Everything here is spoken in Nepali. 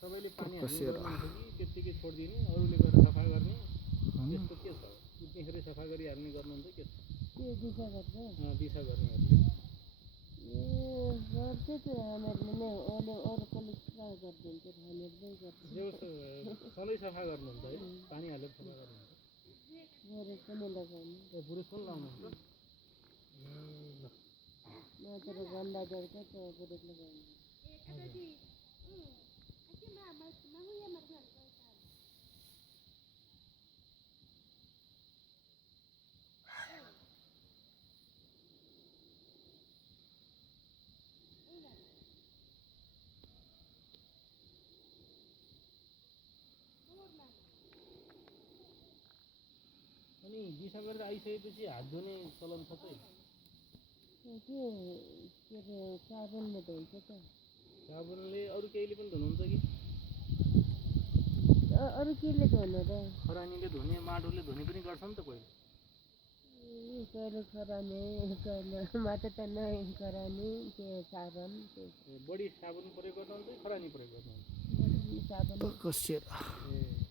सबैले पानी हाल्ने गर्नुहुन्छ कि त्यत्तिकै छोडिदिने अरूले गएर सफा गर्ने त्यस्तो के छ उठ्नेखेरि सफा गरिहाल्ने गर्नुहुन्छ के छ त्यो दिशा गर्छ दिशा गर्नेहरूले गर्छ त्यो हामीहरूले नै अरूकोले ट्राई गरिदिन्छ हामीहरूले गर्छ जो सधैँ सफा गर्नुहुन्छ है पानी हालेर सफा गर्नुहुन्छ पुरुष पनि लगाउनु पुरुष पनि लाउनुहुन्छ नत्र गन्दा गर्छ त्यो पुरुष लगाउनु अनि दिशा गरेर आइसकेपछि हात धुने चलन छ त के अरे साबुनले धुन्छ त साबुनले अरू केहीले पनि धुनुहुन्छ कि अरू केले धुनु र खरानीले धुने माटोले धुने पनि गर्छ नि त कोही कहिले खरानी कहिले माटो त नै खरानी त्यो साबुन बढी साबुन प्रयोग गर्नुहुन्छ खरानी प्रयोग गर्नुहुन्छ साबुन कसेर ए